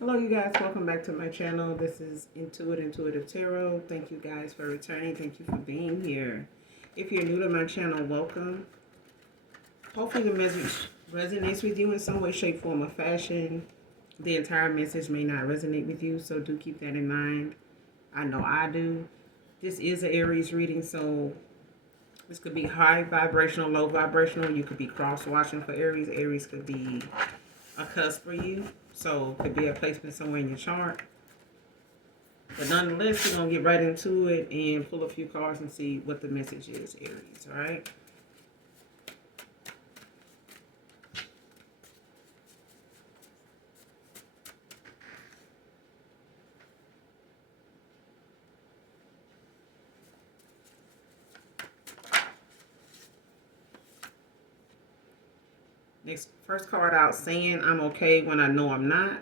Hello you guys, welcome back to my channel. This is Intuitive Tarot. Thank you guys for returning. Thank you for being here. If you're new to my channel, welcome. Hopefully the message resonates with you in some way, shape, form, or fashion. The entire message may not resonate with you, so do keep that in mind. I know I do. This is an Aries reading, so this could be high vibrational, low vibrational. You could be cross-watching for Aries. Aries could be a cusp for you. So it could be a placement somewhere in your chart. But nonetheless, we're going to get right into it and pull a few cards and see what the message is, Aries. All right? Next, first card out, saying I'm okay when I know I'm not.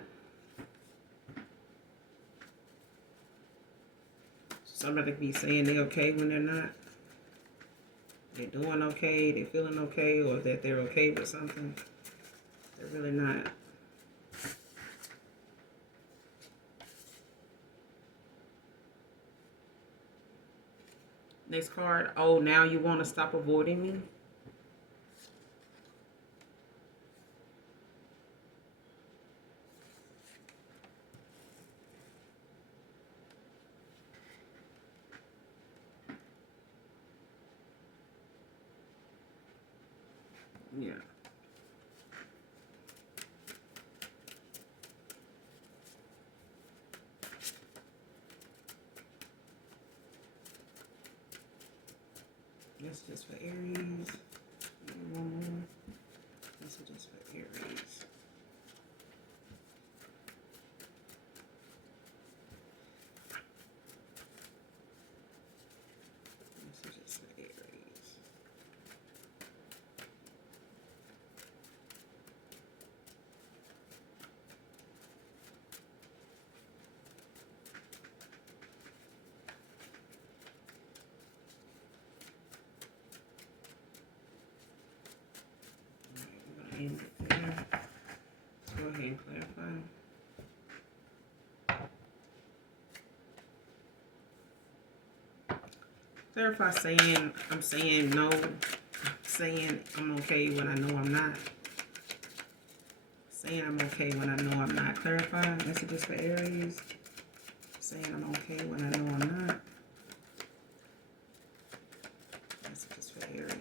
Somebody could be saying they're okay when they're not. They're doing okay, they're feeling okay, or that they're okay with something. They're really not. Next card, oh, now you want to stop avoiding me? Yeah. This is for Aries. One more. This is just for Aries. This is just for Aries. End it there. Let's go ahead and clarify. Clarify saying I'm saying no, saying I'm okay when I know I'm not. Saying I'm okay when I know I'm not. Clarify messages for Aries. Saying I'm okay when I know I'm not. Messages for Aries.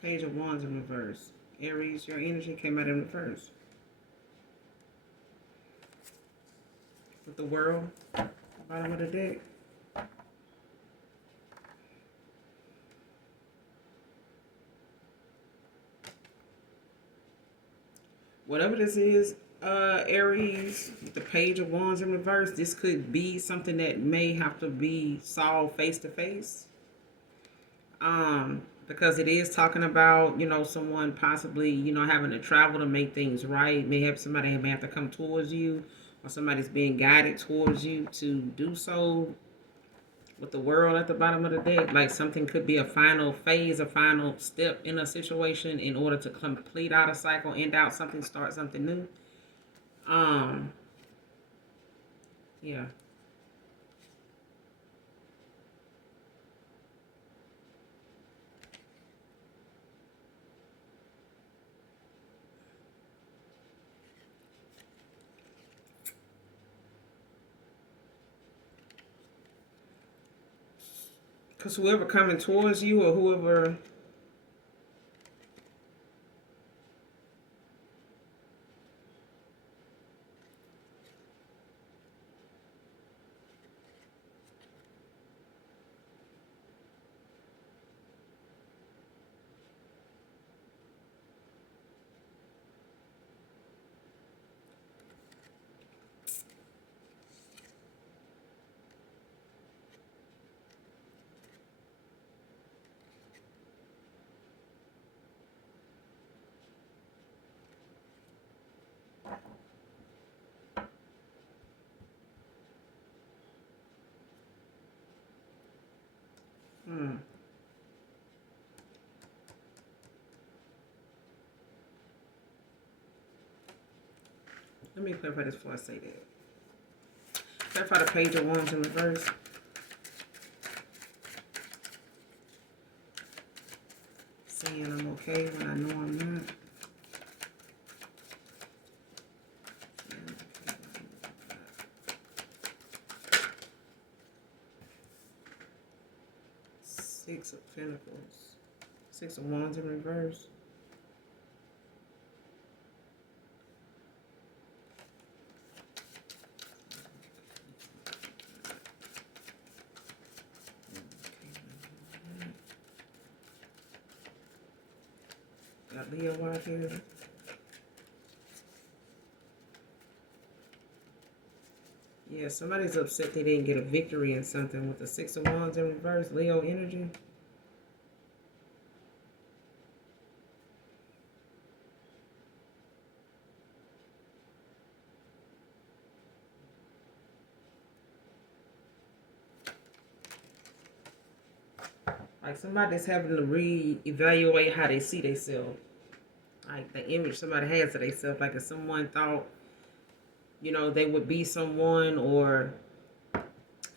Page of Wands in reverse. Aries, your energy came out in reverse. With the World, bottom of the deck. Whatever this is, Aries, the Page of Wands in reverse, this could be something that may have to be solved face to face. Because it is talking about, someone possibly, having to travel to make things right. May have somebody may have to come towards you, or somebody's being guided towards you to do so. With the World at the bottom of the deck, like something could be a final phase, a final step in a situation in order to complete out a cycle, end out something, start something new. Yeah. Because whoever coming towards you or whoever... Let me clarify this before I say that. Clarify the Page of Wands in reverse. Saying I'm okay when I know I'm not. 6 of Pentacles. 6 of Wands in reverse. Got Leo out here. Yeah, somebody's upset they didn't get a victory in something with the 6 of Wands in reverse. Leo energy. Like somebody's having to re-evaluate how they see themselves. Like the image somebody has of themselves. Like if someone thought, you know, they would be someone, or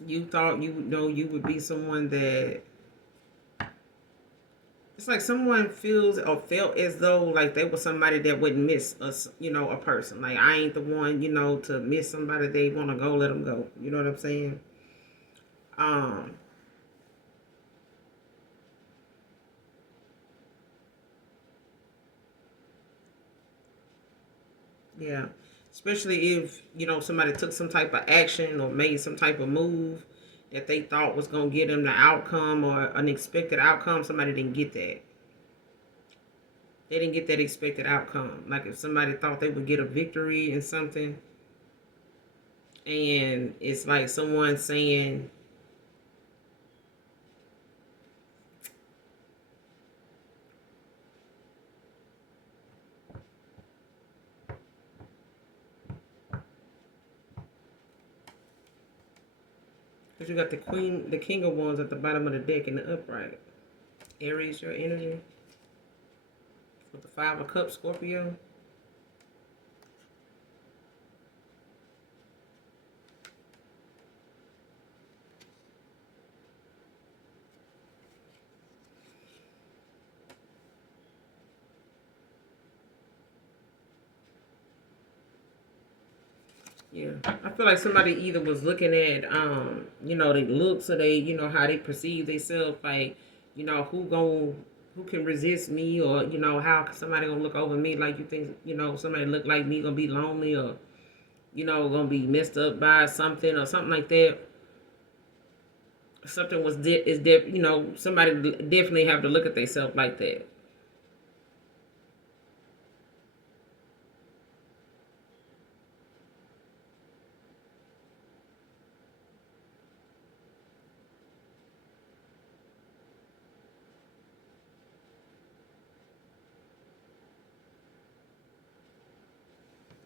you thought you know you would be someone that, it's like someone feels or felt as though like they were somebody that wouldn't miss us, you know, a person. Like I ain't the one, you know, to miss somebody. They want to go, let them go. You know what I'm saying? Um, yeah. Especially if, you know, somebody took some type of action or made some type of move that they thought was going to get them the outcome or an expected outcome. Somebody didn't get that. They didn't get that expected outcome. Like if somebody thought they would get a victory in something, and it's like someone saying, because you got the Queen, the King of Wands at the bottom of the deck in the upright. Aries, your energy. With the 5 of Cups, Scorpio. Yeah, I feel like somebody either was looking at, you know, the looks, or they, you know, how they perceive themselves, like, you know, who can resist me, or you know, how somebody gonna look over me, like you think, you know, somebody look like me gonna be lonely, or you know, gonna be messed up by something or something like that. Something was you know, somebody definitely have to look at themselves like that.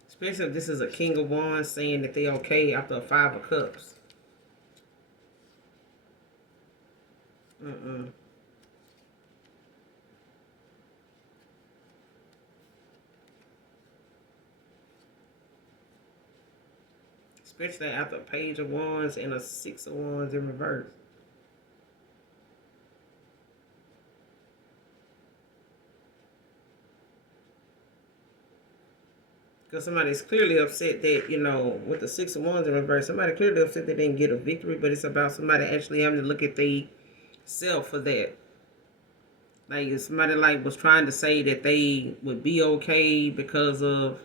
Especially if this is a King of Wands saying that they okay after a 5 of Cups. Mm-mm. Especially after a Page of Wands and a 6 of Wands in reverse. Because somebody's clearly upset that, you know, with the 6 of Wands in reverse, somebody clearly upset they didn't get a victory, but it's about somebody actually having to look at they self for that. Like if somebody like was trying to say that they would be okay because of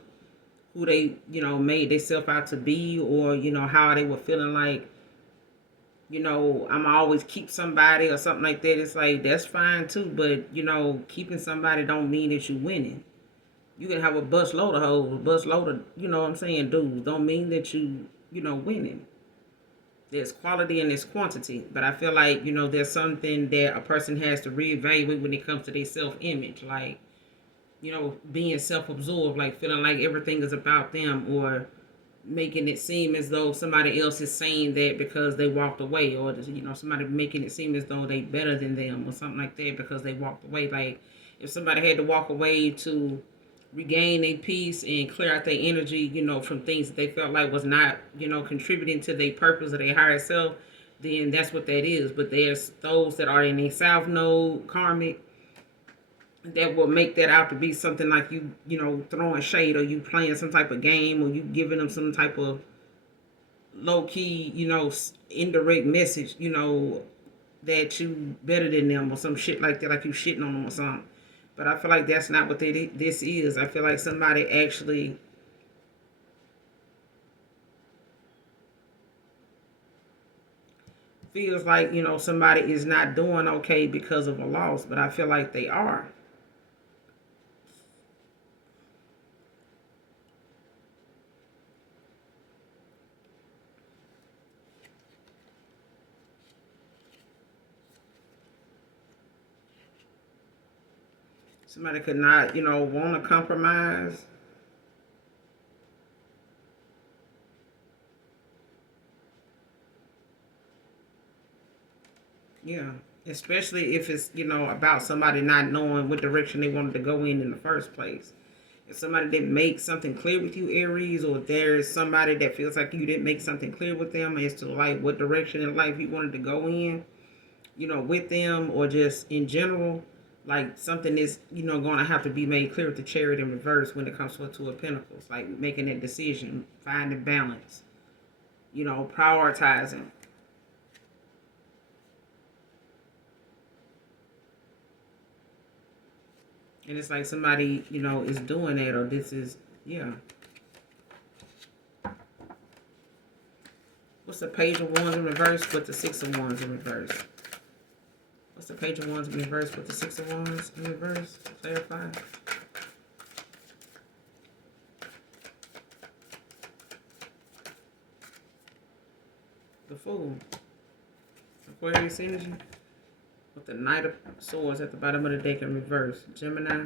who they, you know, made themselves out to be, or, you know, how they were feeling like, you know, I'm always keep somebody or something like that. It's like, that's fine too, but, you know, keeping somebody don't mean that you winning. You can have a bus load of hoes, a bus load of, you know what I'm saying, dudes. Don't mean that you know, winning. There's quality and there's quantity. But I feel like, you know, there's something that a person has to reevaluate when it comes to their self-image. Like, you know, being self-absorbed, like feeling like everything is about them, or making it seem as though somebody else is saying that because they walked away, or, you know, somebody making it seem as though they better than them or something like that because they walked away. Like if somebody had to walk away to regain their peace and clear out their energy, from things that they felt like was not, contributing to their purpose or their higher self, then that's what that is. But there's those that are in a south node karmic that will make that out to be something like throwing shade, or you playing some type of game, or you giving them some type of low key, indirect message, that you better than them or some shit like that, like you shitting on them or something. But I feel like that's not what this is. I feel like somebody actually feels like, somebody is not doing okay because of a loss, but I feel like they are. Somebody could not, want to compromise. Yeah. Especially if it's, about somebody not knowing what direction they wanted to go in the first place. If somebody didn't make something clear with you, Aries, or if there's somebody that feels like you didn't make something clear with them as to like what direction in life you wanted to go in, with them, or just in general, like something is, going to have to be made clear with the Chariot in reverse when it comes to a Two of Pentacles, like making that decision, finding balance, prioritizing. And it's like somebody, is doing that, or this is, yeah. What's the Page of Wands in reverse with the Six of Wands in reverse? What's the Page of Wands in reverse with the Six of Wands in reverse? Clarify. The Fool. Aquarius energy. With the Knight of Swords at the bottom of the deck in reverse. Gemini.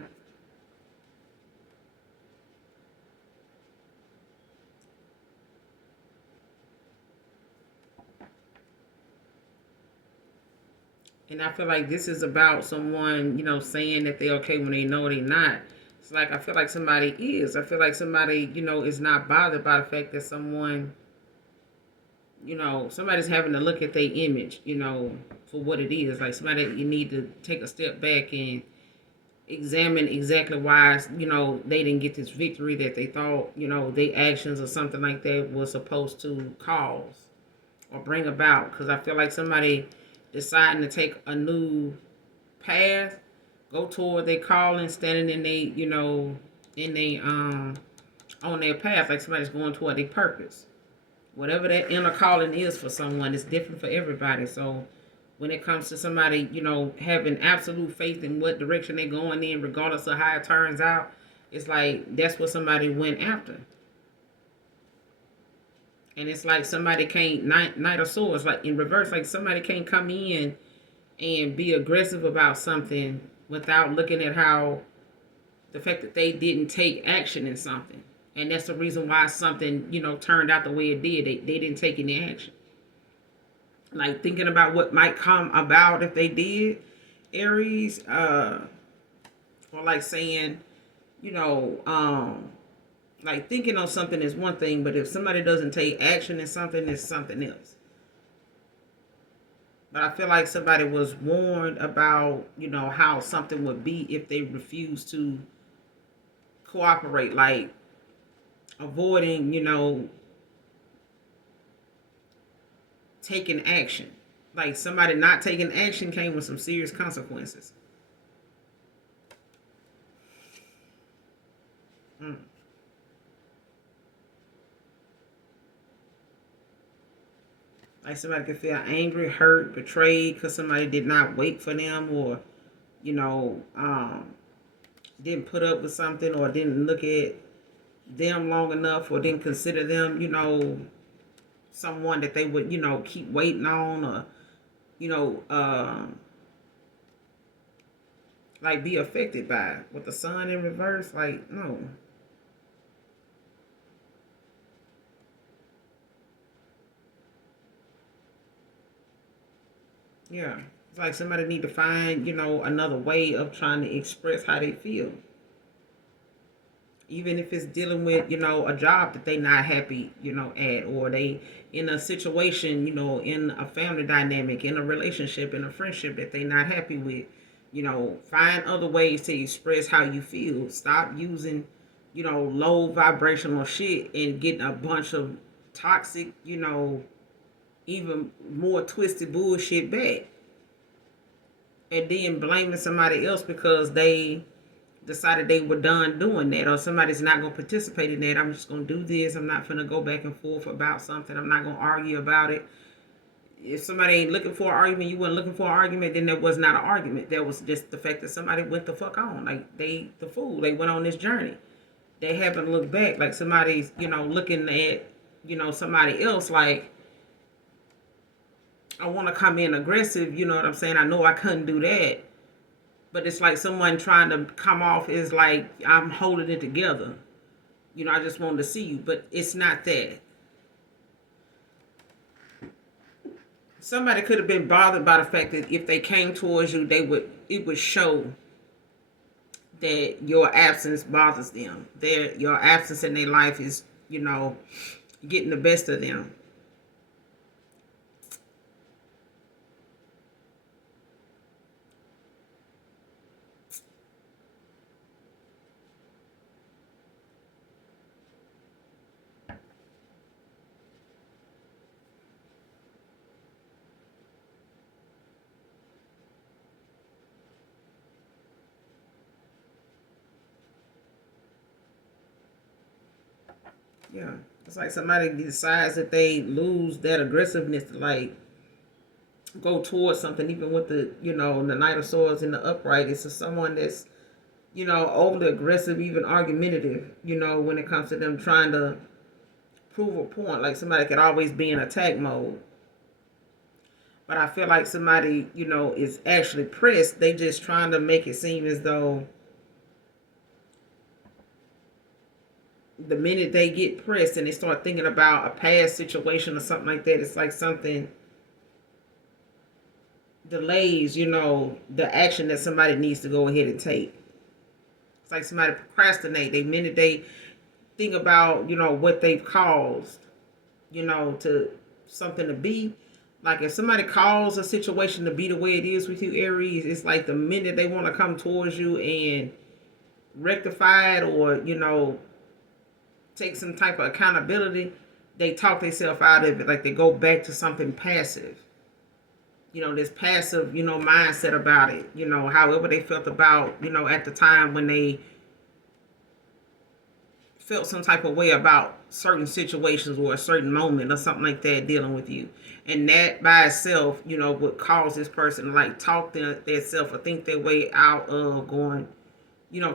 And I feel like this is about someone, saying that they're okay when they know they're not. It's like I feel like somebody is. I feel like somebody, is not bothered by the fact that someone, somebody's having to look at their image, for what it is. Like somebody, you need to take a step back and examine exactly why, they didn't get this victory that they thought, their actions or something like that was supposed to cause or bring about. Because I feel like somebody deciding to take a new path, go toward their calling, standing in they, in they on their path, like somebody's going toward their purpose. Whatever that inner calling is for someone, it's different for everybody. So when it comes to somebody, having absolute faith in what direction they're going in, regardless of how it turns out, it's like that's what somebody went after. And it's like somebody can't, Knight of Swords, like in reverse, like somebody can't come in and be aggressive about something without looking at how the fact that they didn't take action in something. And that's the reason why something, turned out the way it did. They didn't take any action. Like thinking about what might come about if they did, Aries, or like saying, you know, um, like thinking on something is one thing, but if somebody doesn't take action in something, it's something else. But I feel like somebody was warned about, how something would be if they refused to cooperate, like avoiding, taking action. Like somebody not taking action came with some serious consequences. Mm. Like somebody could feel angry, hurt, betrayed because somebody did not wait for them, or you know, um, didn't put up with something, or didn't look at them long enough, or didn't consider them, someone that they would, keep waiting on, or you know, like be affected by. With the sun in reverse, like no, yeah. It's like somebody need to find, another way of trying to express how they feel. Even if it's dealing with, a job that they not happy, at, or they in a situation, in a family dynamic, in a relationship, in a friendship that they not happy with. Find other ways to express how you feel. Stop using, low vibrational shit and getting a bunch of toxic, even more twisted bullshit back. And then blaming somebody else because they decided they were done doing that, or somebody's not going to participate in that. I'm just going to do this. I'm not going to go back and forth about something. I'm not going to argue about it. If somebody ain't looking for an argument, you weren't looking for an argument, then that was not an argument. That was just the fact that somebody went the fuck on. Like, the fool, they went on this journey. They haven't looked back. Like, somebody's, looking at, somebody else like, I want to come in aggressive, you know what I'm saying? I know I couldn't do that. But it's like someone trying to come off is like, I'm holding it together. I just wanted to see you. But it's not that. Somebody could have been bothered by the fact that if they came towards you, it would show that your absence bothers them. Your absence in their life is, getting the best of them. Yeah. It's like somebody decides that they lose that aggressiveness to like go towards something, even with the Knight of Swords in the upright. It's just someone that's, overly aggressive, even argumentative, when it comes to them trying to prove a point. Like somebody could always be in attack mode. But I feel like somebody, is actually pressed. They just trying to make it seem as though the minute they get pressed and they start thinking about a past situation or something like that, it's like something delays, the action that somebody needs to go ahead and take. It's like somebody procrastinate. The minute they think about, what they've caused, to something to be. Like if somebody calls a situation to be the way it is with you, Aries, it's like the minute they want to come towards you and rectify it, or, take some type of accountability, they talk themselves out of it. Like they go back to something passive. This passive, mindset about it. However they felt about, at the time when they felt some type of way about certain situations or a certain moment or something like that dealing with you. And that by itself, would cause this person to like talk themselves or think their way out of going,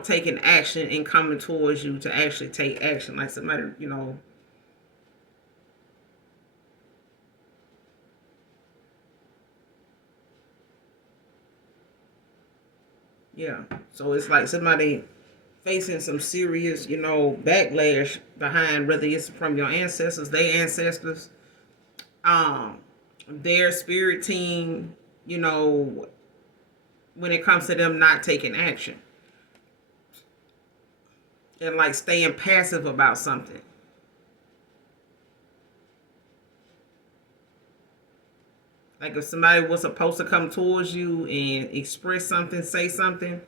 taking action and coming towards you to actually take action. Like somebody, yeah. So it's like somebody facing some serious, backlash behind, whether it's from your ancestors, their ancestors, um, their spirit team, when it comes to them not taking action and like staying passive about something. Like if somebody was supposed to come towards you and express something, say something.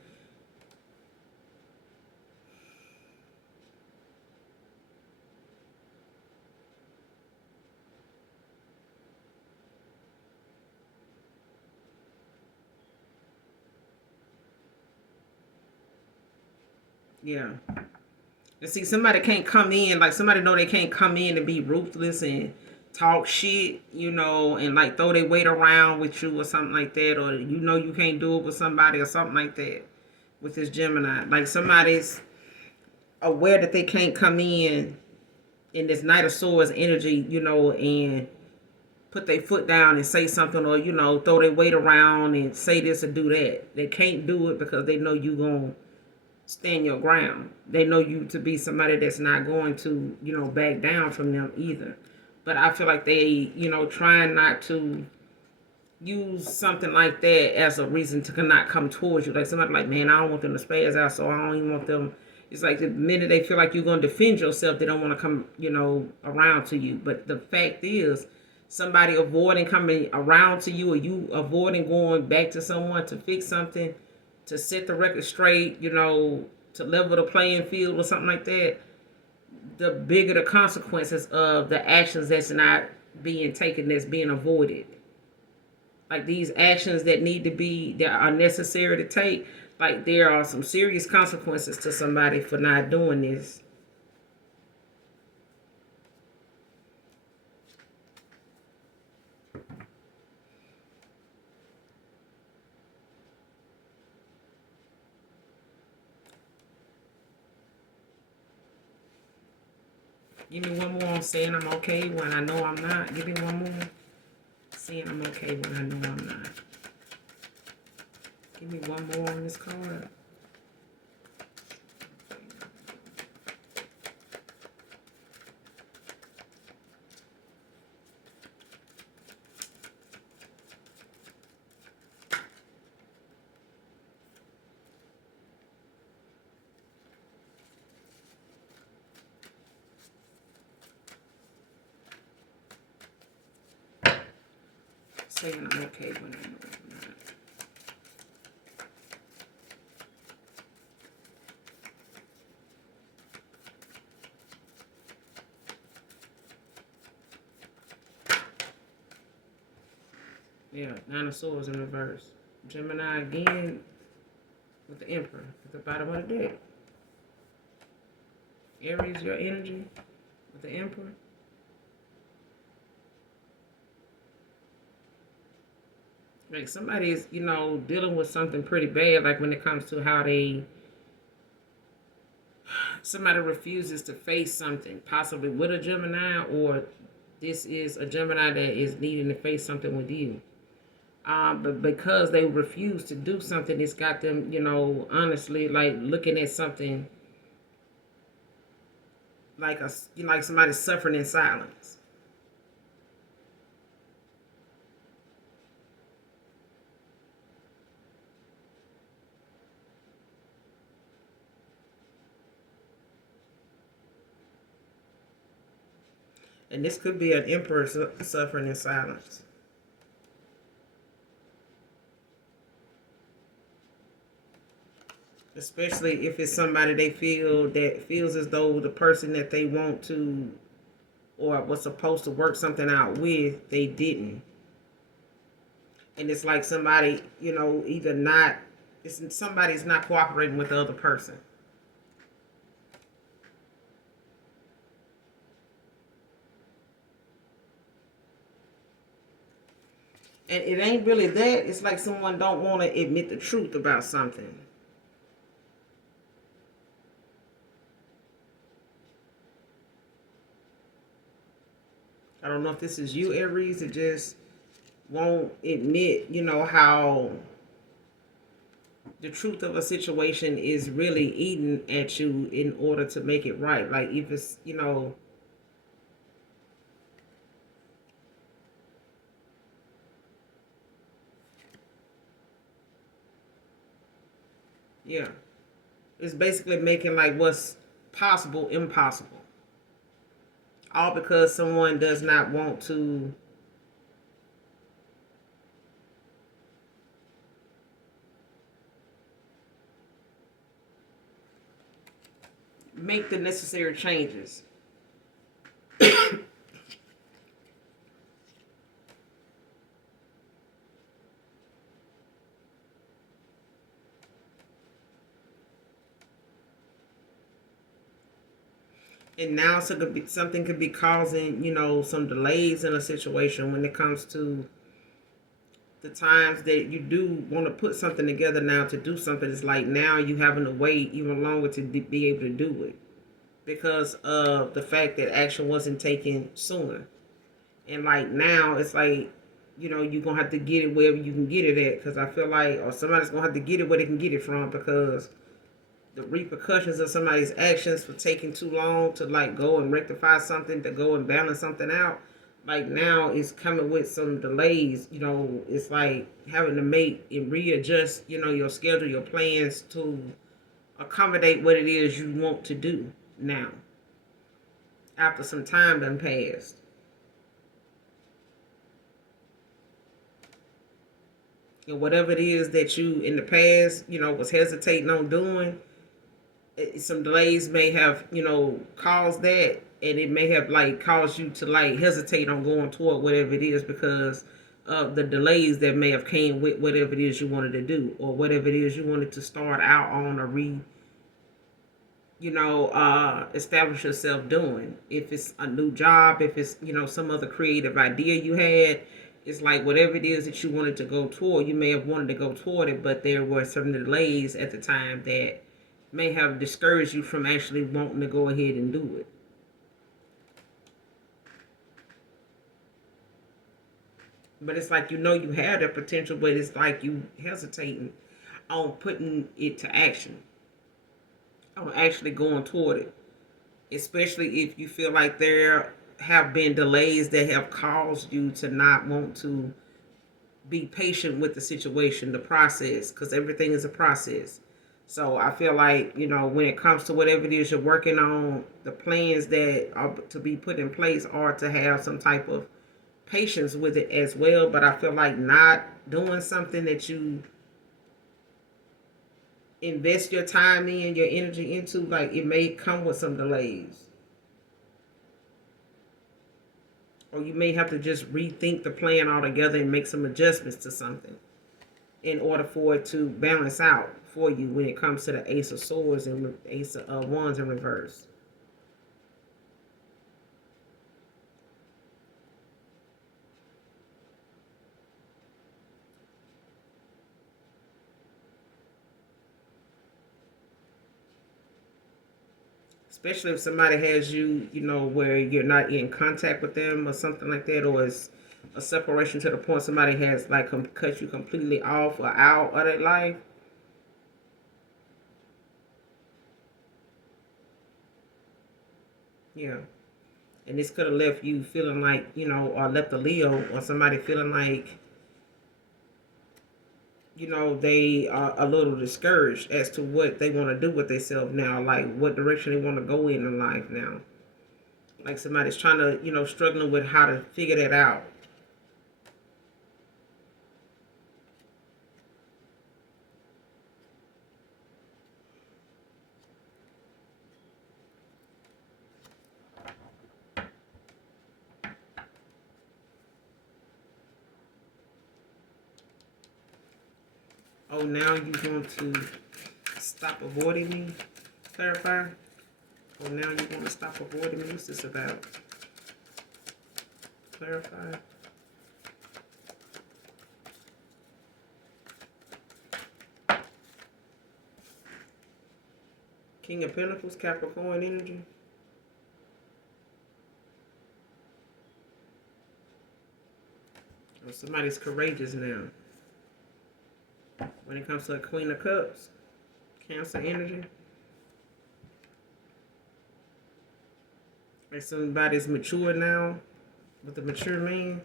Yeah. And see, somebody can't come in, like somebody know they can't come in and be ruthless and talk shit, and like throw their weight around with you or something like that, or you can't do it with somebody or something like that with this Gemini. Like somebody's aware that they can't come in this Knight of Swords energy, and put their foot down and say something, or throw their weight around and say this or do that. They can't do it because they know you gonna stand your ground. They know you to be somebody that's not going to, back down from them either. But I feel like they, trying not to use something like that as a reason to not come towards you. Like somebody like, man, I don't want them to spaz out, so I don't even want them. It's like the minute they feel like you're going to defend yourself, they don't want to come, around to you. But the fact is, somebody avoiding coming around to you, or you avoiding going back to someone to fix something, to set the record straight, to level the playing field or something like that, the bigger the consequences of the actions that's not being taken, that's being avoided. Like these actions that are necessary to take, like there are some serious consequences to somebody for not doing this. Give me one more on saying I'm okay when I know I'm not. Give me one more. Saying I'm okay when I know I'm not. Give me one more on this card. Saying I'm okay when I know I'm not. Yeah, Nine of Swords in reverse. Gemini again with the Emperor at the bottom of the deck. Aries, your energy with the Emperor. Like somebody's, dealing with something pretty bad, like when it comes to how somebody refuses to face something, possibly with a Gemini, or this is a Gemini that is needing to face something with you. But because they refuse to do something, it's got them, honestly, like looking at something like like somebody suffering in silence. And this could be an emperor suffering in silence. Especially if it's somebody they feels as though the person that they want to or was supposed to work something out with, they didn't. And it's like somebody, either not, somebody's not cooperating with the other person. And it ain't really that. It's like someone don't want to admit the truth about something. I don't know if this is you, Aries, that just won't admit, how the truth of a situation is really eating at you in order to make it right. Like if it's, yeah. It's basically making like what's possible impossible. All because someone does not want to make the necessary changes. And now something could be causing, some delays in a situation when it comes to the times that you do want to put something together now to do something. It's like now you having to wait even longer to be able to do it because of the fact that action wasn't taken sooner. And like now it's like, you're going to have to get it wherever you can get it at, because I feel like, or somebody's going to have to get it where they can get it from, because the repercussions of somebody's actions for taking too long to like go and rectify something, to go and balance something out, like now it's coming with some delays. It's like having to make and readjust, your schedule, your plans to accommodate what it is you want to do now after some time done passed. And whatever it is that you in the past, was hesitating on doing, some delays may have, caused that, and it may have like caused you to like hesitate on going toward whatever it is because of the delays that may have came with whatever it is you wanted to do or whatever it is you wanted to start out on or establish yourself doing. If it's a new job, if it's, some other creative idea you had, it's like whatever it is that you wanted to go toward, you may have wanted to go toward it, but there were some delays at the time that may have discouraged you from actually wanting to go ahead and do it. But it's like you have that potential, but it's like you hesitating on putting it to action, on actually going toward it. Especially if you feel like there have been delays that have caused you to not want to be patient with the situation, the process, because everything is a process. So I feel like, when it comes to whatever it is you're working on, the plans that are to be put in place are to have some type of patience with it as well. But I feel like not doing something that you invest your time in, your energy into, like it may come with some delays. Or you may have to just rethink the plan altogether and make some adjustments to something in order for it to balance out for you when it comes to the Ace of Swords and Ace of Wands in reverse. Especially if somebody has you, where you're not in contact with them or something like that, or it's a separation to the point somebody has like cut you completely off or out of their life. Yeah. And this could have left you feeling like, or left a Leo or somebody feeling like, they are a little discouraged as to what they want to do with themselves now, like what direction they want to go in life now. Like somebody's trying to, struggling with how to figure that out. Oh, now you want to stop avoiding me? Clarify. Oh, now you want to stop avoiding me? What's this about? Clarify. King of Pentacles, Capricorn energy. Oh, somebody's courageous now. When it comes to a Queen of Cups, Cancer energy. Like somebody's mature now with a mature man.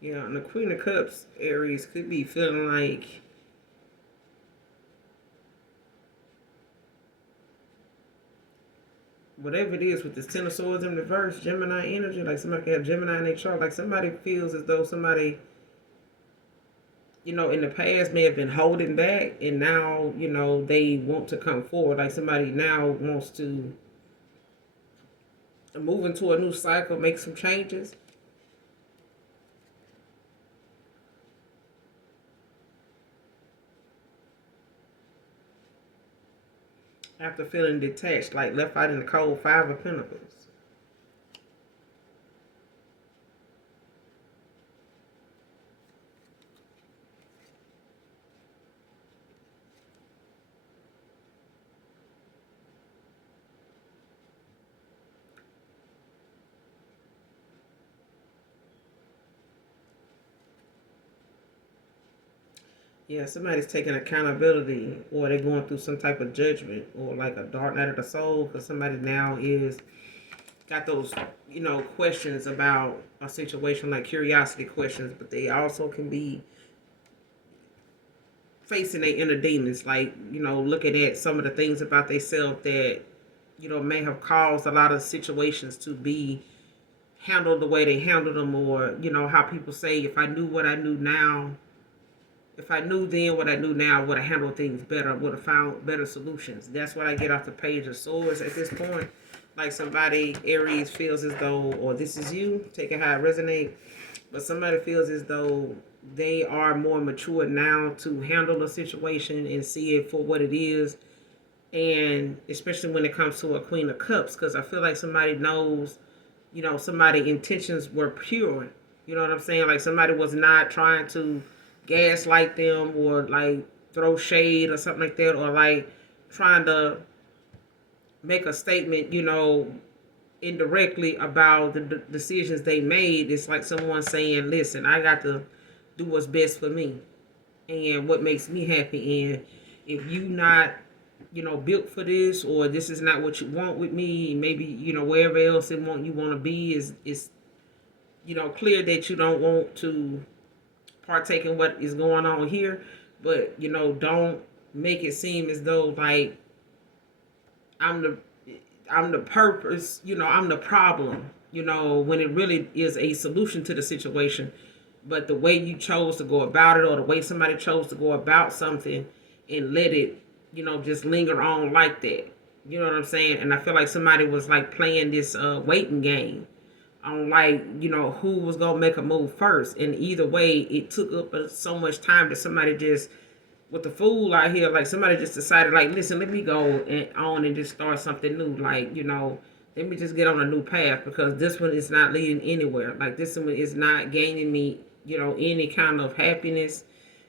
Yeah, and the Queen of Cups, Aries, could be feeling like whatever it is with this Ten of Swords in reverse, Gemini energy, like somebody could have Gemini in their chart, like somebody feels as though somebody, in the past may have been holding back and now, they want to come forward. Like somebody now wants to move into a new cycle, make some changes. After feeling detached, like left out in the cold, Five of Pentacles. Yeah, somebody's taking accountability, or they're going through some type of judgment, or like a dark night of the soul, because somebody now is got those, questions about a situation, like curiosity questions, but they also can be facing their inner demons, like, looking at some of the things about themselves that, may have caused a lot of situations to be handled the way they handled them, or, how people say, if I knew what I knew now, if I knew then what I knew now, I would have handled things better, would have found better solutions. That's what I get off the Page of Swords at this point. Like somebody, Aries, feels as though, or this is you, take it how it resonates, but somebody feels as though they are more mature now to handle a situation and see it for what it is. And especially when it comes to a Queen of Cups, because I feel like somebody knows, somebody's intentions were pure. You know what I'm saying? Like somebody was not trying to gaslight them, or like throw shade or something like that, or like trying to make a statement, indirectly about the decisions they made. It's like someone saying, listen, I got to do what's best for me and what makes me happy. And if you not, built for this, or this is not what you want with me, maybe, wherever else you want to be is clear that you don't want to partake in what is going on here. But, don't make it seem as though like I'm the I'm the purpose, I'm the problem, when it really is a solution to the situation. But the way you chose to go about it, or the way somebody chose to go about something and let it, just linger on like that. You know what I'm saying? And I feel like somebody was like playing this waiting game on, like, who was going to make a move first. And either way, it took up so much time that somebody just, with the fool out here, like somebody just decided, like, listen, let me go and just start something new. Like, let me just get on a new path, because this one is not leading anywhere. Like this one is not gaining me, any kind of happiness,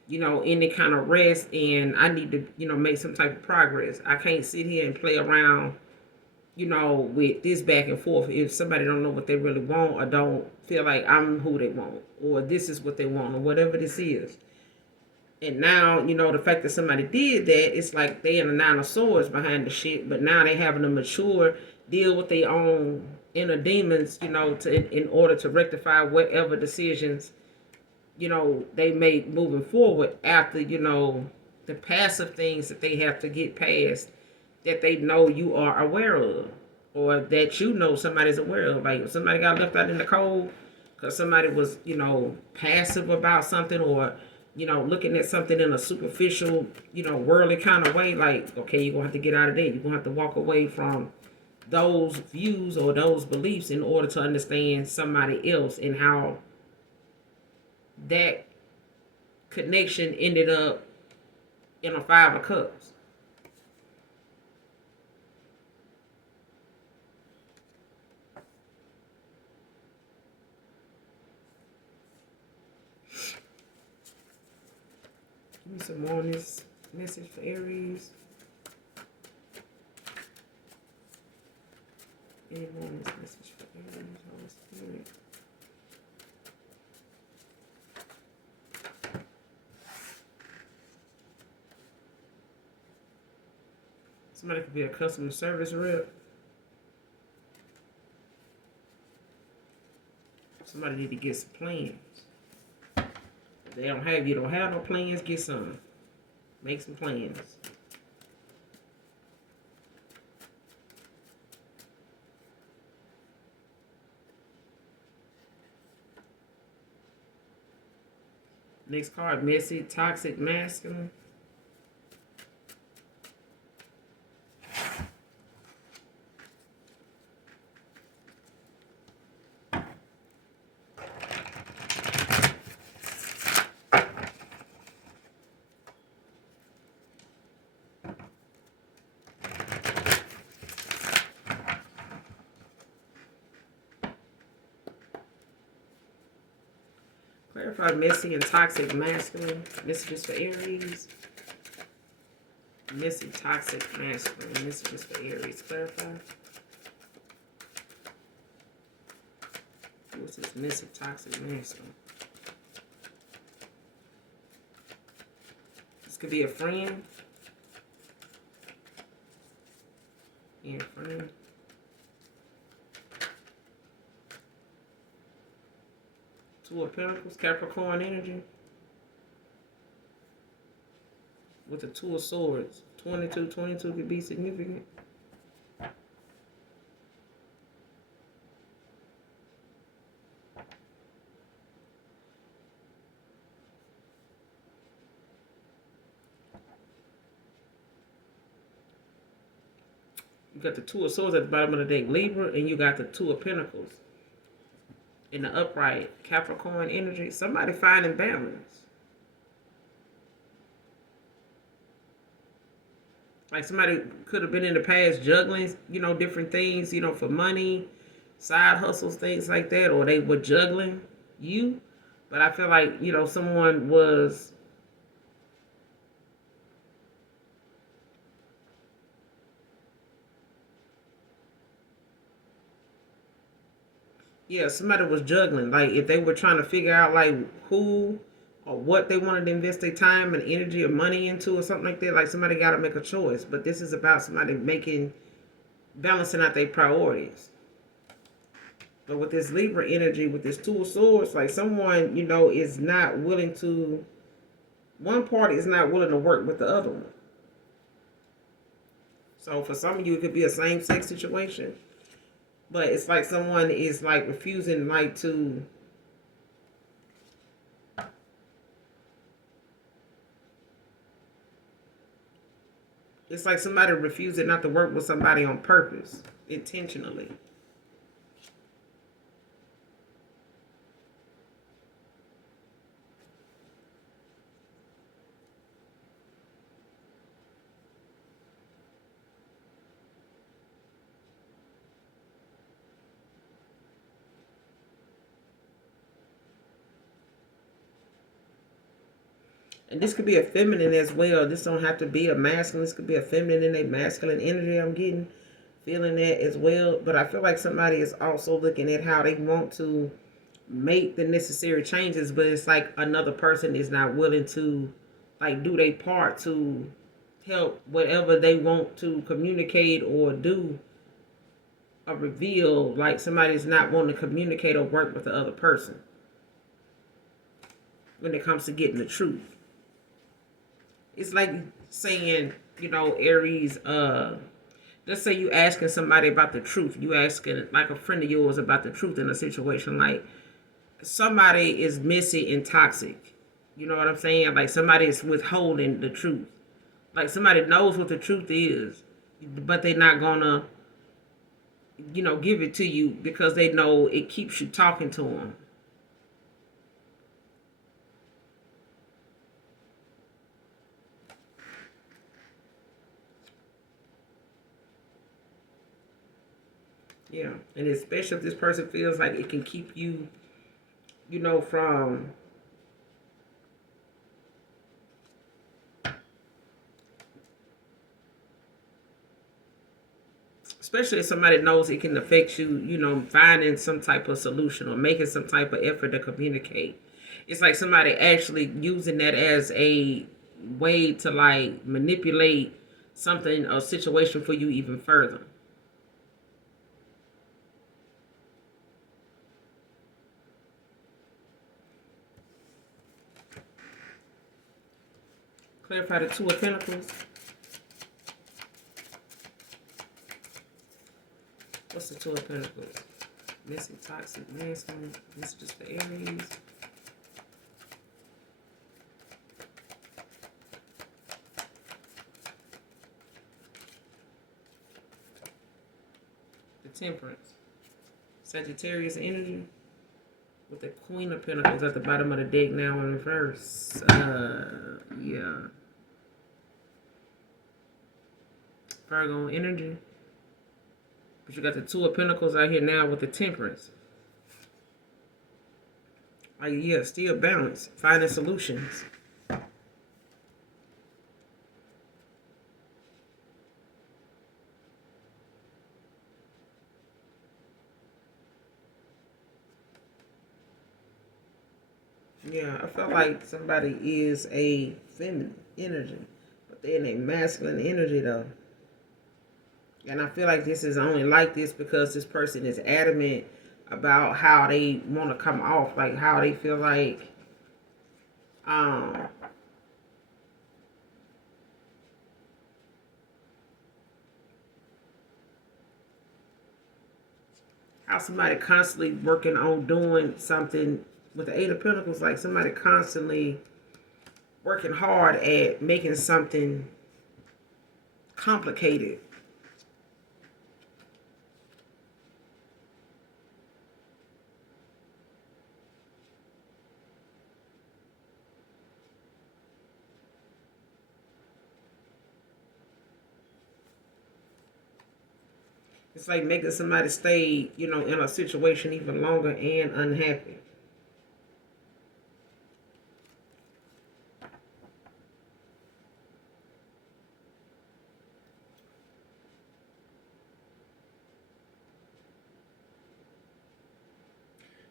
any kind of rest. And I need to, make some type of progress. I can't sit here and play around, with this back and forth if somebody don't know what they really want, or don't feel like I'm who they want, or this is what they want, or whatever this is. And now, the fact that somebody did that, it's like they in the Nine of Swords behind the shit. But now they having to mature, deal with their own inner demons, in order to rectify whatever decisions, they made moving forward after, the passive things that they have to get past, that they know you are aware of, or that somebody's aware of. Like if somebody got left out in the cold because somebody was, passive about something, or looking at something in a superficial, worldly kind of way. Like, okay, you're gonna have to get out of there. You're gonna have to walk away from those views or those beliefs in order to understand somebody else, and how that connection ended up in a Five of Cups. Give me some more on this message for Aries. Any more on this message for Aries, Holy Spirit? Somebody could be a customer service rep. Somebody need to get some plans. If they don't have, you don't have no plans, get some. Make some plans. Next card, messy, toxic, masculine. Clarify messy and toxic masculine. Messages for Aries. Messy, toxic, masculine. Messages for Aries. Clarify. What's this messy, toxic, masculine? This could be a friend. Yeah, friend. Two of Pentacles, Capricorn energy. With the Two of Swords. 22 could be significant. You got the Two of Swords at the bottom of the deck, Libra, and you got the Two of Pentacles in the upright, Capricorn energy. Somebody finding balance. Like somebody could have been in the past juggling, different things, for money, side hustles, things like that, or they were juggling you. But I feel like, someone was, somebody was juggling. Like if they were trying to figure out like who or what they wanted to invest their time and energy or money into or something like that, like somebody got to make a choice. But this is about somebody balancing out their priorities. But with this Libra energy, with this Two of Swords, like someone, is not willing to, one party is not willing to work with the other one. So for some of you, it could be a same-sex situation. But it's like someone is like refusing like to, it's like somebody refusing not to work with somebody on purpose, intentionally. And this could be a feminine as well. This don't have to be a masculine. This could be a feminine and a masculine energy. I'm feeling that as well. But I feel like somebody is also looking at how they want to make the necessary changes. But it's like another person is not willing to like do their part to help whatever they want to communicate or do or reveal. Like somebody's not wanting to communicate or work with the other person when it comes to getting the truth. It's like saying, Aries, let's say you asking somebody about the truth. You asking like a friend of yours about the truth in a situation. Like somebody is messy and toxic. You know what I'm saying? Like somebody is withholding the truth. Like somebody knows what the truth is, but they're not gonna, give it to you because they know it keeps you talking to them. Yeah, and especially if this person feels like it can keep you, from especially if somebody knows it can affect you, finding some type of solution or making some type of effort to communicate. It's like somebody actually using that as a way to like manipulate something or situation for you even further. Clarify the Two of Pentacles. What's the Two of Pentacles? Messy, toxic, masculine. This is just for Aries. The Temperance. Sagittarius energy. With the Queen of Pentacles at the bottom of the deck now in reverse. Yeah. Virgo energy. But you got the Two of Pentacles out here now with the Temperance. Like, yeah, still balance. Finding solutions. Yeah, I feel like somebody is a feminine energy. But they're in a masculine energy though. And I feel like this is only like this because this person is adamant about how they want to come off, like how they feel like um how somebody constantly working on doing something with the Eight of Pentacles, like somebody constantly working hard at making something complicated. It's like making somebody stay, you know, in a situation even longer and unhappy.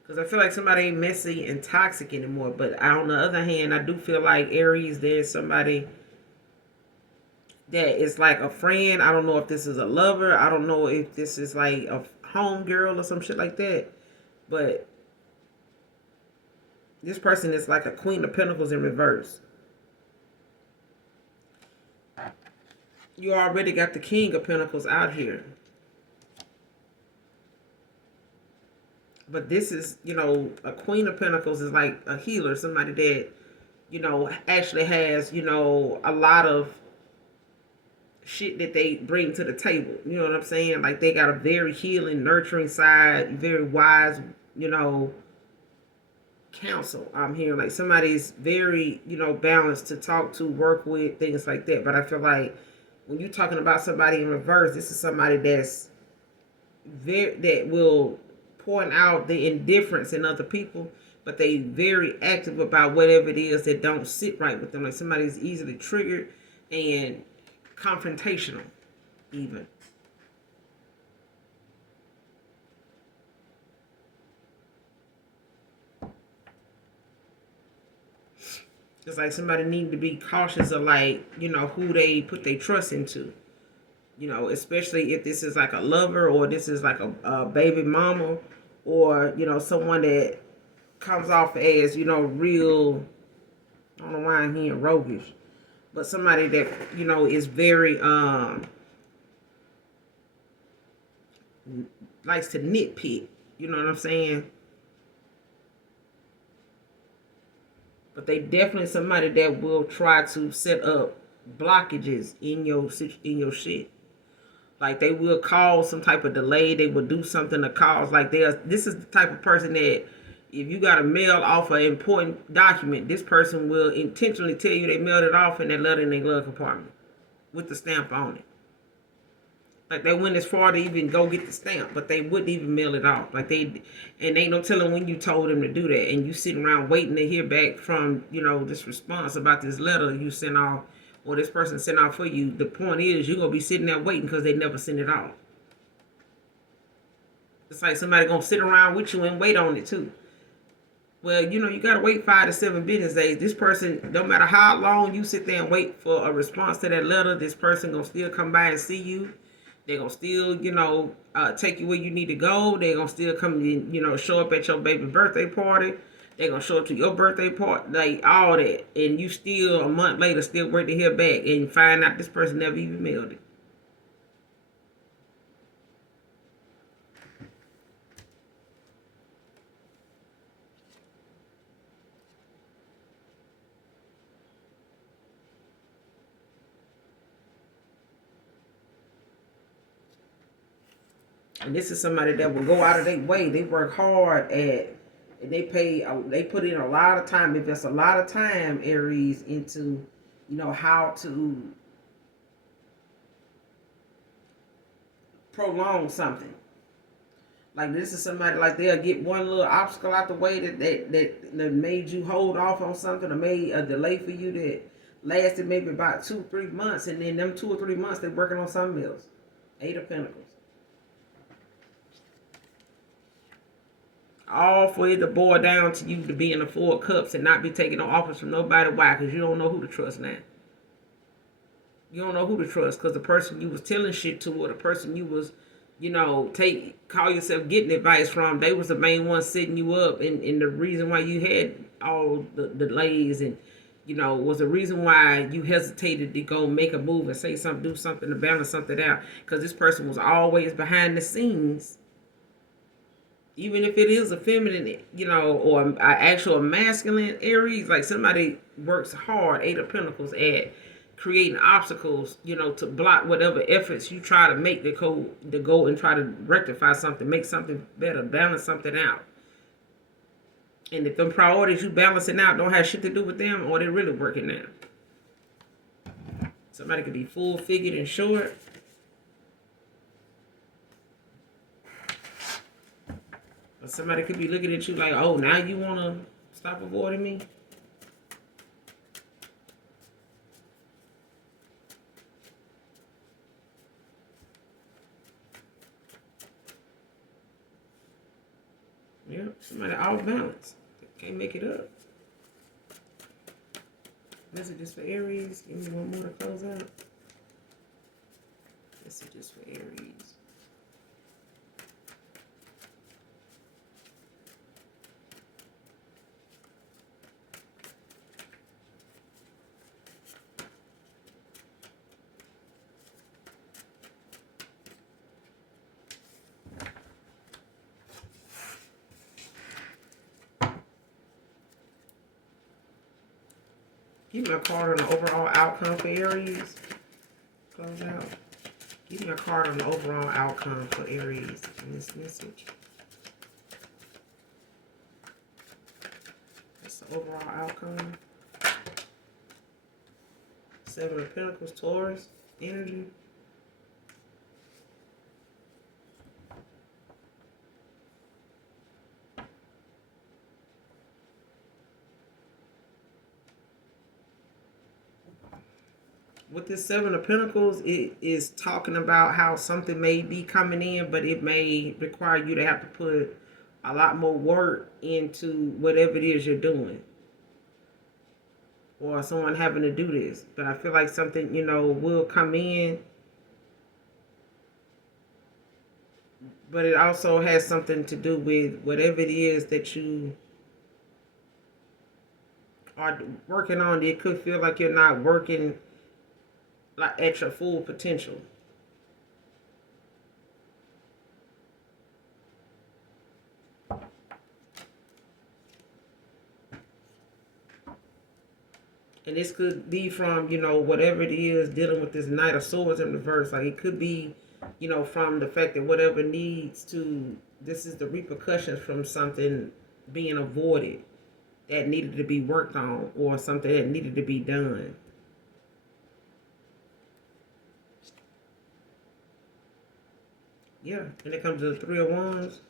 Because I feel like somebody ain't messy and toxic anymore. But on the other hand, I do feel like Aries, there's somebody that is like a friend. I don't know if this is a lover. I don't know if this is like a home girl or some shit like that. But this person is like a Queen of Pentacles in reverse. You already got the King of Pentacles out here. But this is, you know, a Queen of Pentacles is like a healer, somebody that, you know, actually has, you know, a lot of shit that they bring to the table. You know what I'm saying? Like they got a very healing, nurturing side, very wise, you know, counsel. I'm hearing like somebody's very, you know, balanced to talk to, work with, things like that. But I feel like when you're talking about somebody in reverse, this is somebody that's very, that will point out the indifference in other people, but they very active about whatever it is that don't sit right with them. Like somebody's easily triggered and confrontational even. It's like somebody need to be cautious of, like, you know, who they put their trust into. You know, especially if this is like a lover or this is like a baby mama or, you know, someone that comes off as, you know, real, I don't know why I'm hearing roguish, but somebody that, you know, is very, likes to nitpick. You know what I'm saying? But they definitely somebody that will try to set up blockages in your shit. Like they will cause some type of delay. They will do something to cause, like this is the type of person that if you got to mail off an important document, this person will intentionally tell you they mailed it off and they left it in their glove compartment with the stamp on it. Like they went as far to even go get the stamp, but they wouldn't even mail it off. Like they, and ain't no telling when you told them to do that. And you sitting around waiting to hear back from, you know, this response about this letter you sent off or this person sent out for you. The point is you're gonna be sitting there waiting because they never sent it off. It's like somebody gonna sit around with you and wait on it too. Well, you know, you gotta wait 5 to 7 business days. This person, no matter how long you sit there and wait for a response to that letter, this person gonna still come by and see you. They're gonna still, you know, take you where you need to go. They're gonna still come in, you know, show up at your baby birthday party. They're gonna show up to your birthday party, like all that. And you still a month later still wait to hear back and find out this person never even mailed it. And this is somebody that will go out of their way. They work hard at, and they pay. They put in a lot of time. Invest a lot of time, Aries, into, you know, how to prolong something. Like this is somebody like they'll get one little obstacle out the way that made you hold off on something or made a delay for you that lasted maybe about 2 or 3 months, and then them 2 or 3 months they're working on something else. Eight of Pentacles. all for it to boil down to you to be in the 4 of Cups and not be taking no offers from nobody. Why? Because you don't know who to trust now. You don't know who to trust because the person you was telling shit to or the person you was, call yourself getting advice from, they was the main one setting you up. And the reason why you had all the delays and, was the reason why you hesitated to go make a move and say something, do something to balance something out. Because this person was always behind the scenes. Even if it is a feminine, or an actual masculine Aries, like somebody works hard, 8 of Pentacles, at creating obstacles, to block whatever efforts you try to make to go and try to rectify something, make something better, balance something out. And if them priorities you balancing out don't have shit to do with them, or they're really working now. Somebody could be full figured and short. Or somebody could be looking at you like, oh, now you want to stop avoiding me? Yeah, somebody off balance. Can't make it up. Messages for Aries. Give me one more to close out. Messages for Aries. Give me a card on the overall outcome for Aries. Close out. Give me a card on the overall outcome for Aries in this message. That's the overall outcome. 7 of Pentacles, Taurus, energy. With this 7 of Pentacles, it is talking about how something may be coming in, but it may require you to have to put a lot more work into whatever it is you're doing. Or someone having to do this. But I feel like something, will come in. But it also has something to do with whatever it is that you are working on. It could feel like you're not working like at your full potential. And this could be from, whatever it is dealing with this Knight of Swords in reverse. Like it could be, from the fact that whatever needs to, this is the repercussions from something being avoided that needed to be worked on or something that needed to be done. Yeah, and it comes to the 3 of Wands,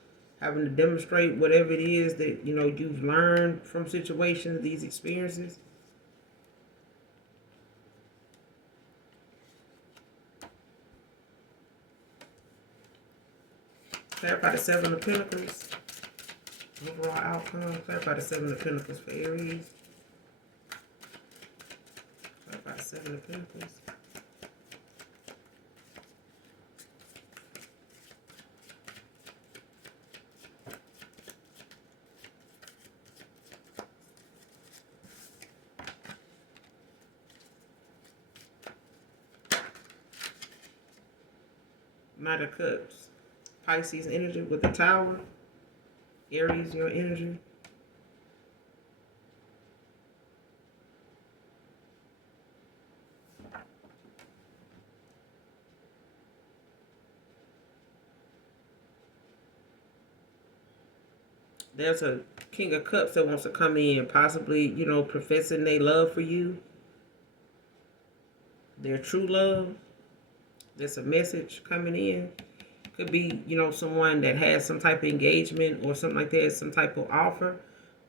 having to demonstrate whatever it is that, you've learned from situations, these experiences. Clarify the 7 of Pentacles. Overall outcome. Clarify the 7 of Pentacles for Aries. Clarify the 7 of Pentacles. Knight of Cups. Pisces energy with the Tower. Aries, your energy. There's a King of Cups that wants to come in, possibly, professing their love for you. Their true love. There's a message coming in. Could be, someone that has some type of engagement or something like that, some type of offer.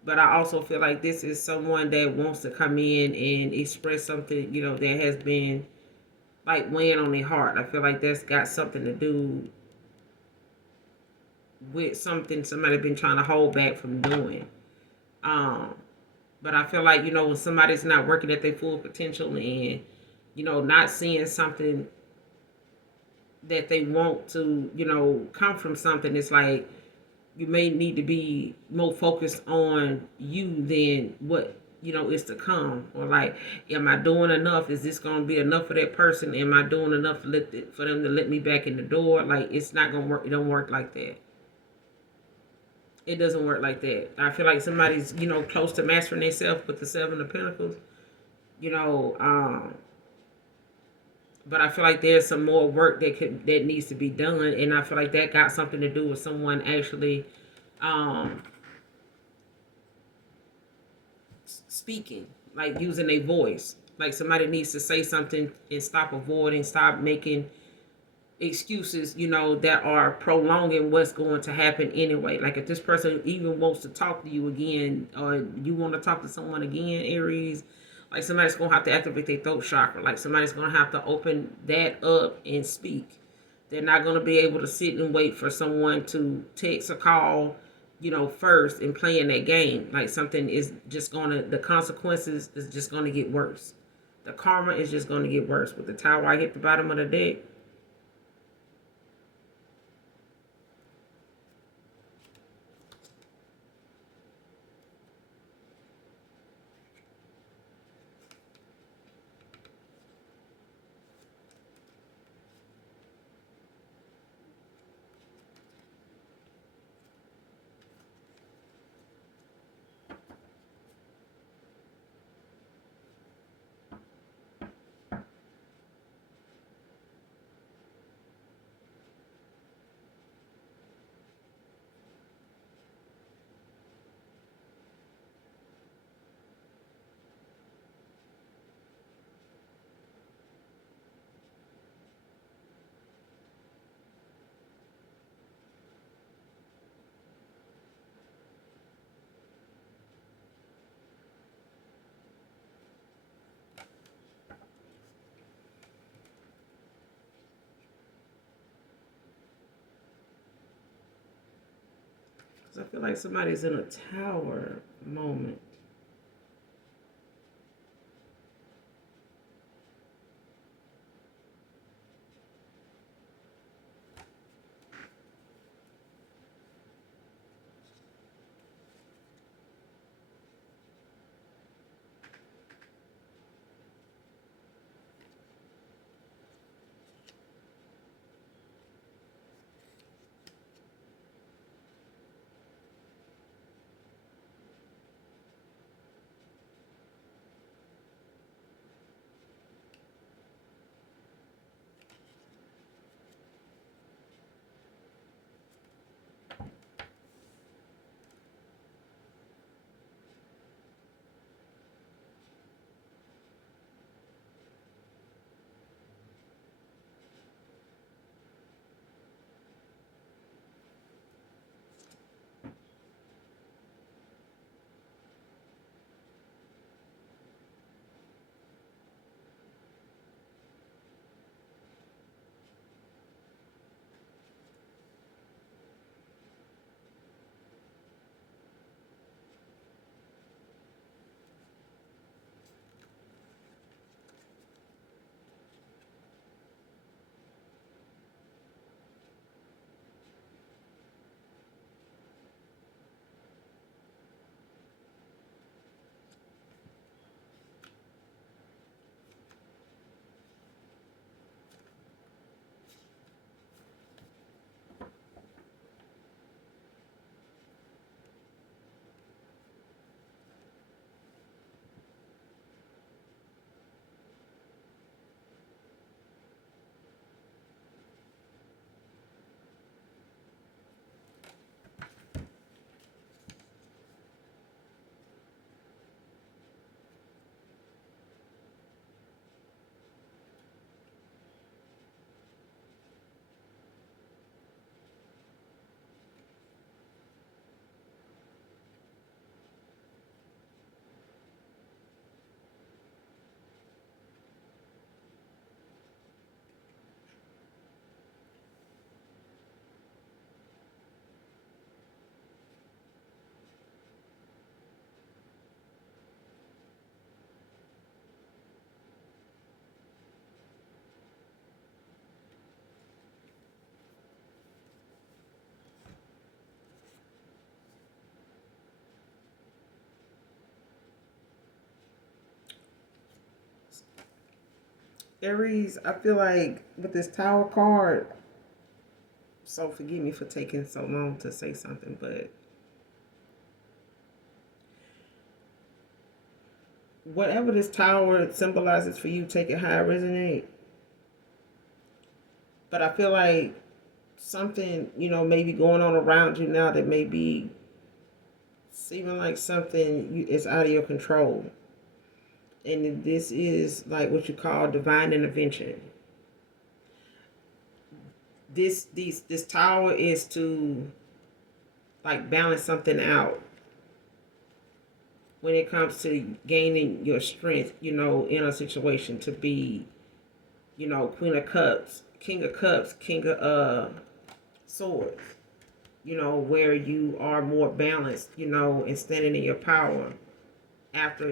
But I also feel like this is someone that wants to come in and express something, that has been like weighing on their heart. I feel like that's got something to do with something somebody been trying to hold back from doing. Um, but I feel like, when somebody's not working at their full potential and, not seeing something that they want to, come from something, it's like you may need to be more focused on you than what, is to come. Or like, am I doing enough? Is this going to be enough for that person? Am I doing enough for them to let me back in the door? Like, it's not going to work. It don't work like that. It doesn't work like that. I feel like somebody's, close to mastering themselves with the Seven of Pentacles, you know, but I feel like there's some more work that needs to be done, and I feel like that got something to do with someone actually um, speaking, like using a voice. Like somebody needs to say something and stop avoiding, stop making excuses, that are prolonging what's going to happen anyway. Like if this person even wants to talk to you again, or you want to talk to someone again, Aries, like somebody's gonna have to activate their throat chakra. Like somebody's gonna have to open that up and speak. They're not gonna be able to sit and wait for someone to text or call, first and playing that game. Like something is just the consequences is just gonna get worse. The karma is just gonna get worse. With the tower I hit the bottom of the deck, I feel like somebody's in a tower moment. Aries, I feel like with this Tower card, so forgive me for taking so long to say something, but whatever this Tower symbolizes for you, take it how it resonate. But I feel like something, maybe going on around you now that may be seeming like something is out of your control. And this is like what you call divine intervention. This Tower is to like balance something out when it comes to gaining your strength, in a situation to be, Queen of Cups, King of Swords, where you are more balanced, and standing in your power after,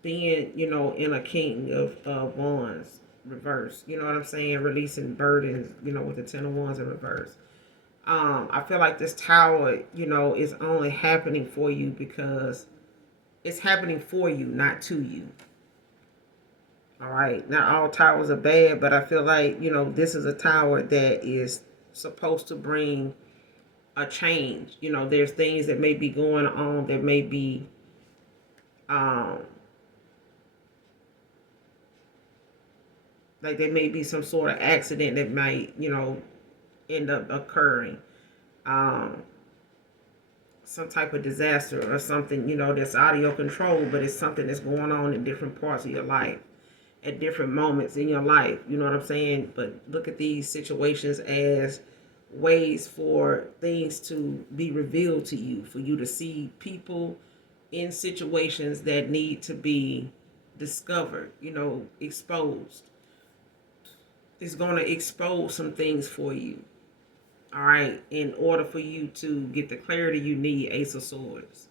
being, in a King of Wands reverse. You know what I'm saying? Releasing burdens, with the Ten of Wands in reverse. I feel like this Tower, is only happening for you because it's happening for you, not to you. All right. Not all towers are bad, but I feel like, this is a tower that is supposed to bring a change. There's things that may be going on that may be um like there may be some sort of accident that might, end up occurring. Um some type of disaster or something, that's out of your control, but it's something that's going on in different parts of your life at different moments in your life. You know what I'm saying? But look at these situations as ways for things to be revealed to you, for you to see people in situations that need to be discovered, exposed. It's going to expose some things for you. All right, in order for you to get the clarity you need, Ace of Swords,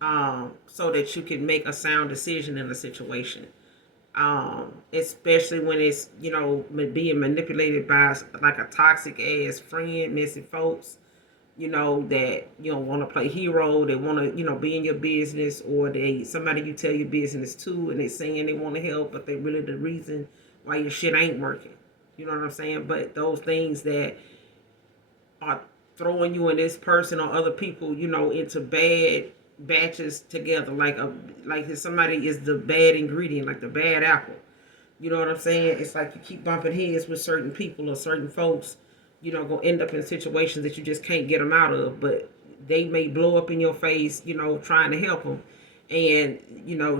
so that you can make a sound decision in a situation. Especially when it's, being manipulated by like a toxic ass friend, messy folks, that want to play hero, they want to, be in your business, or they somebody you tell your business to, and they saying they want to help, but they really the reason why your shit ain't working. You know what I'm saying? But those things that are throwing you and this person or other people, into bad batches together, like if somebody is the bad ingredient, like the bad apple. You know what I'm saying? It's like you keep bumping heads with certain people or certain folks, gonna end up in situations that you just can't get them out of, but they may blow up in your face, trying to help them, and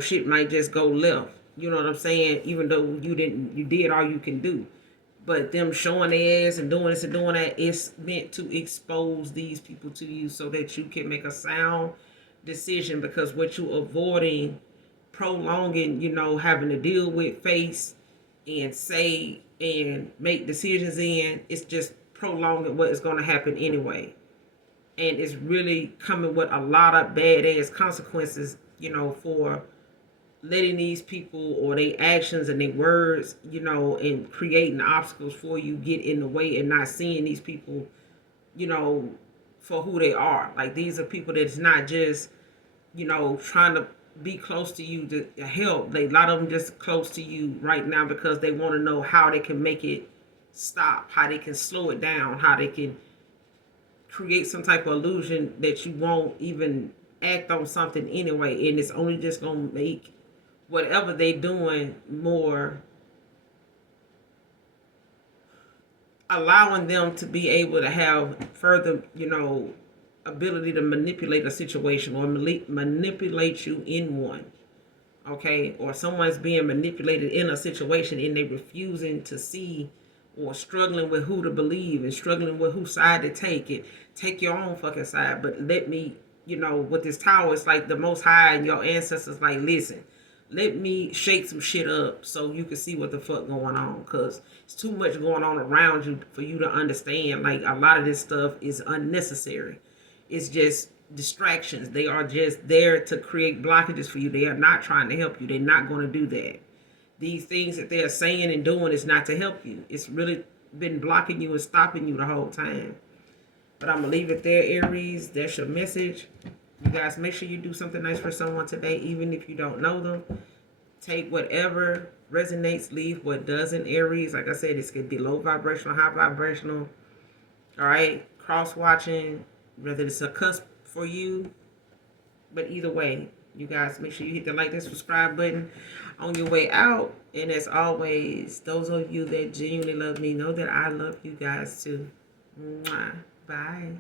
shit might just go left. You know what I'm saying? Even though you did all you can do, but them showing their ass and doing this and doing that, it's meant to expose these people to you so that you can make a sound decision, because what you avoiding, prolonging, having to deal with, face, and say and make decisions in, it's just prolonging what is going to happen anyway. And it's really coming with a lot of badass consequences, for letting these people or their actions and their words, and creating obstacles for you get in the way, and not seeing these people, you know, for who they are. Like, these are people that's not just, trying to be close to you to help. A lot of them just close to you right now because they want to know how they can make it stop, how they can slow it down, how they can create some type of illusion that you won't even act on something anyway, and it's only just gonna make whatever they doing more, allowing them to be able to have further, ability to manipulate a situation, or manipulate you in one. Okay, or someone's being manipulated in a situation and they refusing to see, or struggling with who to believe, and struggling with whose side to take it. Take your own fucking side, but let me, with this tower, it's like the Most High and your ancestors like, listen, let me shake some shit up so you can see what the fuck going on, because it's too much going on around you for you to understand. Like, a lot of this stuff is unnecessary. It's just distractions. They are just there to create blockages for you. They are not trying to help you. They're not going to do that. These things that they're saying and doing is not to help you. It's really been blocking you and stopping you the whole time. But I'm going to leave it there, Aries. That's your message. You guys, make sure you do something nice for someone today, even if you don't know them. Take whatever resonates, leave what doesn't. Aries, like I said, this could be low vibrational, high vibrational. All right, cross watching, whether it's a cusp for you. But either way, you guys make sure you hit the like and subscribe button on your way out. And as always, those of you that genuinely love me know that I love you guys too. Mwah. Bye.